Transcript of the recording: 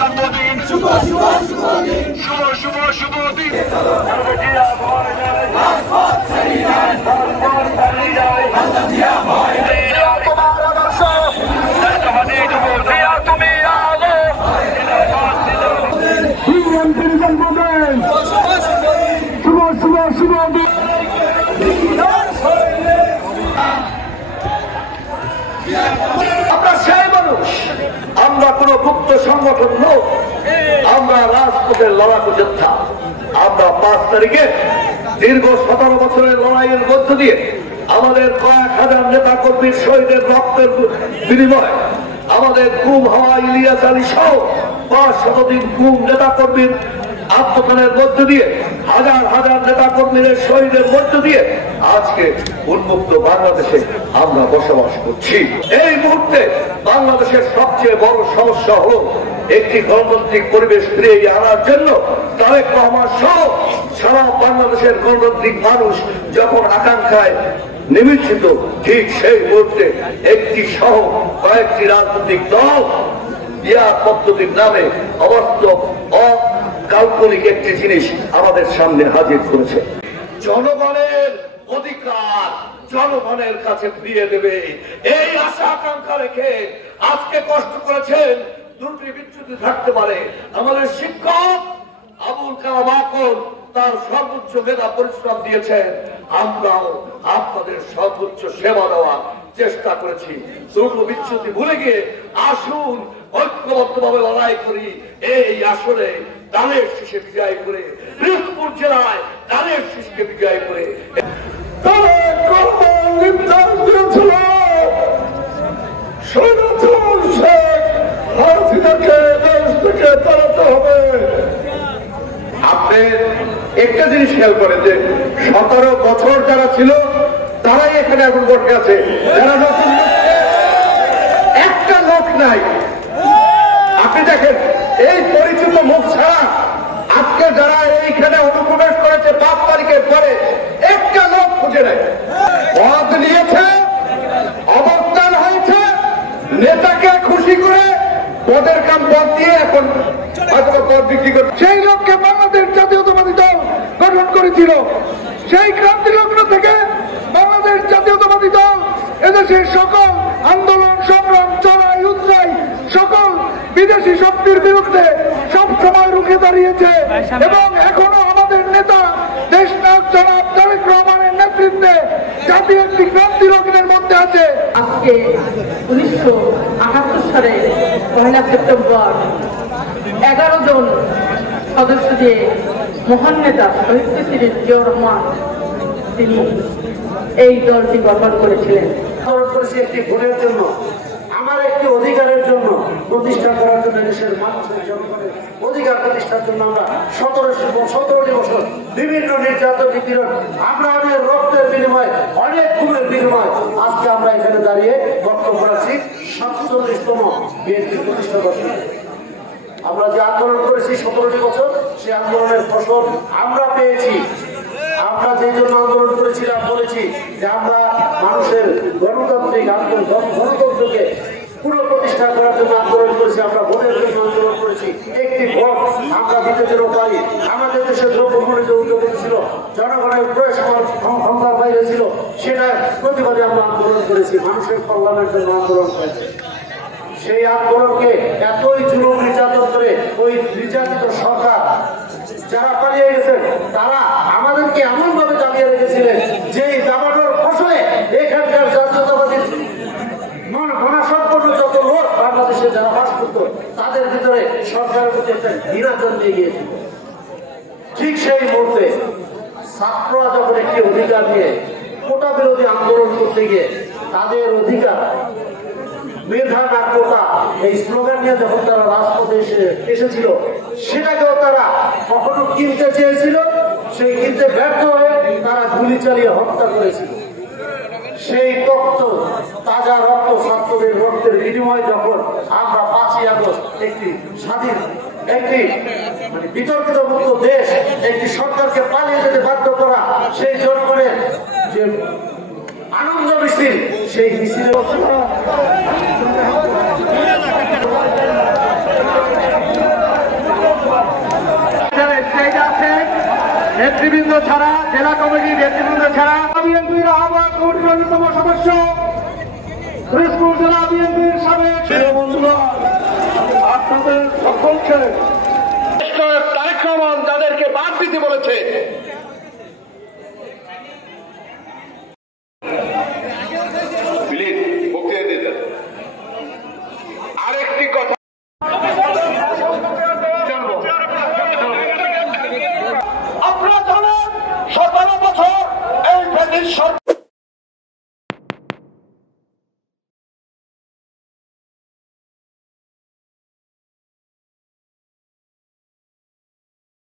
জন্মদিন শুভ দিন তোমার আদর্শ তুমি আলো জন্মদিন শুভ দিন। আমরা সেই মানুষ, আমরা কোন গুপ্ত সংগঠন নই, আমরা রাজপথের লড়াকু যোদ্ধা। আমরা 5 তারিখে দীর্ঘ 17 বছরের লড়াইয়ের মধ্য দিয়ে আমাদের কয়েক হাজার নেতা কর্মীর শহীদের রক্তের বিনিময়ে আমাদের গুম হওয়া ইলিয়াস আলী সহ 500 দিন গুম নেতা কর্মীর আত্মদানের মধ্য দিয়ে হাজার হাজার নেতা কর্মীদের শহীদের মধ্য দিয়ে আজকে উন্মুক্ত বাংলাদেশে আমরা বসবাস করছি। এই মুহূর্তে বাংলাদেশের সবচেয়ে বড় সমস্যা হল একটি গণতান্ত্রিক পরিবেশ ফিরিয়ে আনার জন্য তারেক রহমান সহ সারা বাংলাদেশের গণতান্ত্রিক মানুষ যখন আকাঙ্ক্ষায় নিমজ্জিত, ঠিক সেই মুহূর্তে একটি সহ কয়েকটি রাজনৈতিক দল বিয়ার পদ্ধতির নামে অবাস্তব কাল্পনিক একটি জিনিস আমাদের সামনে হাজির করেছে। জনগণের অধিকার জনগণের কাছে ফিরিয়ে দেবে এই আশা আকাঙ্ক্ষা রেখে আজকে কষ্ট করেছেন। ত্রুটি বিচ্যুতি থাকতে পারে, আমাদের শিক্ষক আবুল কালাম আকন তার সর্বোচ্চ মেধা পরিশ্রম দিয়েছেন, আমরাও আপনাদের সর্বোচ্চ সেবা দেওয়ার চেষ্টা করেছি। ত্রুটি বিচ্যুতি ভুলে গিয়ে আসুন ঐক্যবদ্ধভাবে লড়াই করি। এই আসলে দানের শীষে বিজয় করে, পিরোজপুর জেলায় দানের শীষকে বিজয় করে আপনি একটা জিনিস খেয়াল করেন যে 17 বছর যারা ছিল তারাই এখানে এখন বসে আছে, যারা নতুন একটা লোক নাই। আপনি দেখেন এই পরিচিত মুখ ছাড়া আজকে যারা এইখানে অনুপ্রবেশ করেছে 5 তারিখের পরে একটা লোক খুঁজে নেয়। পদ নিয়েছে, অবস্থান হয়েছে, নেতাকে খুশি করে পদের কাম পদ দিয়ে এখন হয়তো পদ বিক্রি করে সেই লোককে বাংলাদেশ জাতীয়তাবাদী দল গঠন করেছিল। সেই ক্রান্তি লগ্ন থেকে বাংলাদেশ জাতীয়তাবাদী দল এদেশের সকল আন্দোলন সংগ্রাম চড়াই উৎরাই সকল বিদেশি শক্তির বিরুদ্ধে সব সময় রুখে দাঁড়িয়েছে এবং এখনো আমাদের নেতা দেশনায়ক জনাব তারেক রহমানের নেতৃত্বে জাতীয় একটি ক্রান্তি লগ্নের মধ্যে আছে। আজকে 1978 সালে 1 সেপ্টেম্বর 11 জন সদস্য দিয়ে মহান নেতা শহীদ প্রেসিডেন্ট জিয়াউর রহমান তিনি এই দলটি গঠন করেছিলেন। একটি ভোটের জন্য, আমার একটি অধিকারের জন্য প্রতিষ্ঠা করার জন্য, দেশের মানুষের জনগণের অধিকার প্রতিষ্ঠার জন্য আমরা 17টি বছর বিভিন্ন নির্যাতন নিপীড়ন, আমরা অনেক রক্তের বিনিময়, অনেক খুনের বিনিময় আজকে আমরা এখানে দাঁড়িয়ে বক্তব্য রাখছি 47তম বিএনপি প্রতিষ্ঠা বছর। আমরা যে আন্দোলন করেছি 17টি বছর, সেই আন্দোলনের ফসল আমরা পেয়েছি। আমরা যে জন্য আন্দোলন করেছিলাম বলেছি যে আমরা মানুষের গণতান্ত্রিক গণতন্ত্রকে পুনঃপ্রতিষ্ঠা করার জন্য আন্দোলন করেছি, আমরা ভোটের জন্য আন্দোলন করেছি। একটি ভোট আমরা দিতে যেন পারি। আমাদের দেশের দ্রব্যমূল্য যে উদ্যোগ ছিল, জনগণের প্রয়াস ক্ষমতার বাইরে ছিল, সেটার প্রতিবাদে আমরা আন্দোলন করেছি, মানুষের কল্যাণের জন্য আন্দোলন করেছি। সেই আন্দোলনকে এতই জুলুম নির্যাতন করে ওই নির্যাতিত সরকার যারা পালিয়ে গেছেন তারা আমাদেরকে এমন ভাবে দাবিয়ে রেখেছিলেন যে দাবানোর ফসলে এখানকার জাতীয়তাবাদী গণসম্পন্ন যত লোক বাংলাদেশে যারা বাস করত তাদের ভিতরে সরকারের প্রতি একটা ঘৃণা জন্মে গিয়েছিল। ঠিক সেই মুহূর্তে ছাত্ররা যখন একটি অধিকার নিয়ে কোটা বিরোধী আন্দোলন করতে গিয়ে তাদের অধিকার মেধা না কোটা এই স্লোগান নিয়ে যখন তারা রাজপথে এসেছিল, সেটাকেও তারা কখনো কিনতে চেয়েছিল, সেই কিনতে ব্যর্থ হয়ে তারা গুলি চালিয়ে হত্যা করেছিল। সেই রক্ত, তাজা রক্ত, ছাত্রদের রক্তের বিনিময়ে যখন আমরা 5ই আগস্ট একটি স্বাধীন একটি মানে বিতর্কিত মুক্ত দেশ একটি সরকারকে পালিয়ে যেতে বাধ্য করা, সেই জনগণের যে আনন্দ মিছিল, সেই মিছিলে নেতৃবৃন্দ ছাড়া, জেলা কমিটির নেতৃবৃন্দ ছাড়া বিএনপির আহ্বায়ক কমিটির অন্যতম সদস্য ফিরোজপুর জেলা বিএনপির সাবেক বন্ধুরা, আপনাদের সকলকে তারেক রহমান যাদেরকে বাদ দিতে বলেছে, আরেকটি কথা আপনারা জানেন 17 বছর এই ব্রিটিশ সরকার